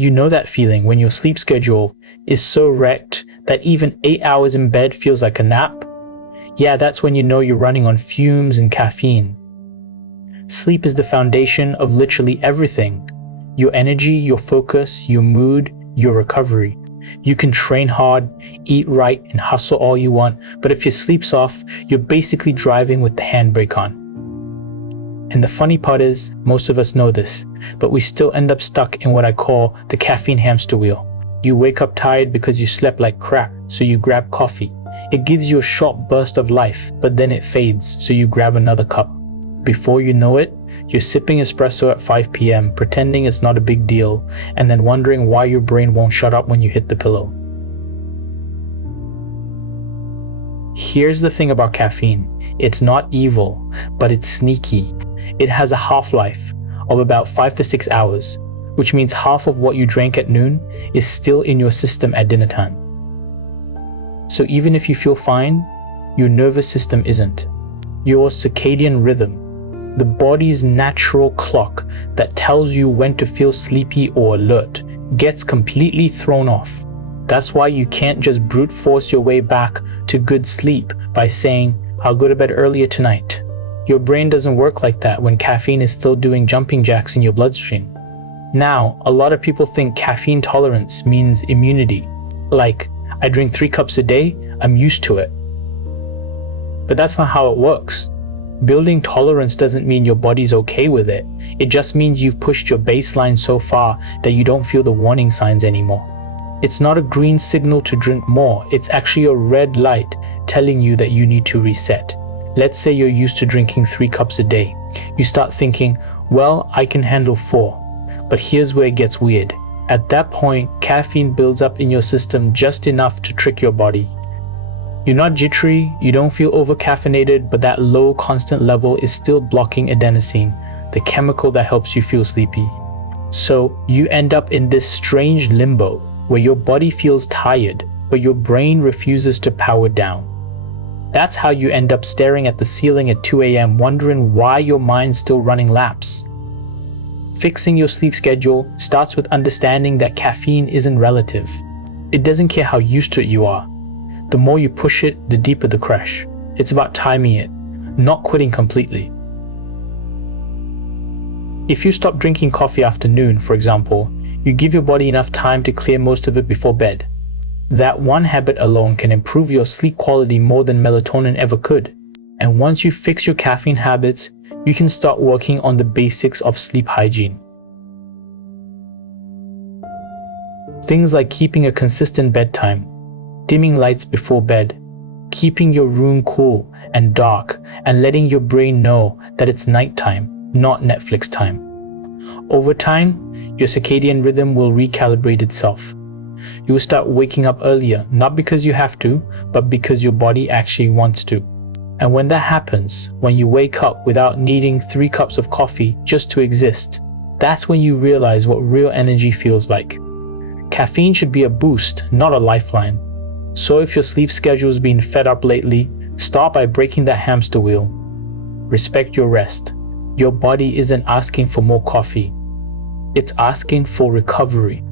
You know that feeling when your sleep schedule is so wrecked that even 8 hours in bed feels like a nap? Yeah, that's when you know you're running on fumes and caffeine. Sleep is the foundation of literally everything. Your energy, your focus, your mood, your recovery. You can train hard, eat right, and hustle all you want, but if your sleep's off, you're basically driving with the handbrake on. And the funny part is, most of us know this, but we still end up stuck in what I call the caffeine hamster wheel. You wake up tired because you slept like crap, so you grab coffee. It gives you a short burst of life, but then it fades, so you grab another cup. Before you know it, you're sipping espresso at 5 p.m., pretending it's not a big deal, and then wondering why your brain won't shut up when you hit the pillow. Here's the thing about caffeine. It's not evil, but it's sneaky. It has a half-life of about 5 to 6 hours, which means half of what you drank at noon is still in your system at dinner time. So even if you feel fine, your nervous system isn't. Your circadian rhythm, the body's natural clock that tells you when to feel sleepy or alert, gets completely thrown off. That's why you can't just brute force your way back to good sleep by saying, "I'll go to bed earlier tonight." Your brain doesn't work like that when caffeine is still doing jumping jacks in your bloodstream. Now, a lot of people think caffeine tolerance means immunity. Like, I drink 3 cups a day, I'm used to it. But that's not how it works. Building tolerance doesn't mean your body's okay with it. It just means you've pushed your baseline so far that you don't feel the warning signs anymore. It's not a green signal to drink more, it's actually a red light telling you that you need to reset. Let's say you're used to drinking 3 cups a day. You start thinking, well, I can handle 4. But here's where it gets weird. At that point, caffeine builds up in your system just enough to trick your body. You're not jittery, you don't feel over-caffeinated, but that low constant level is still blocking adenosine, the chemical that helps you feel sleepy. So you end up in this strange limbo where your body feels tired, but your brain refuses to power down. That's how you end up staring at the ceiling at 2 a.m. wondering why your mind's still running laps. Fixing your sleep schedule starts with understanding that caffeine isn't relative. It doesn't care how used to it you are. The more you push it, the deeper the crash. It's about timing it, not quitting completely. If you stop drinking coffee after noon, for example, you give your body enough time to clear most of it before bed. That one habit alone can improve your sleep quality more than melatonin ever could. And once you fix your caffeine habits, you can start working on the basics of sleep hygiene. Things like keeping a consistent bedtime, dimming lights before bed, keeping your room cool and dark, and letting your brain know that it's nighttime, not Netflix time. Over time, your circadian rhythm will recalibrate itself. You will start waking up earlier, not because you have to, but because your body actually wants to. And when that happens, when you wake up without needing 3 cups of coffee just to exist, that's when you realize what real energy feels like. Caffeine should be a boost, not a lifeline. So if your sleep schedule's been fed up lately, start by breaking that hamster wheel. Respect your rest. Your body isn't asking for more coffee. It's asking for recovery.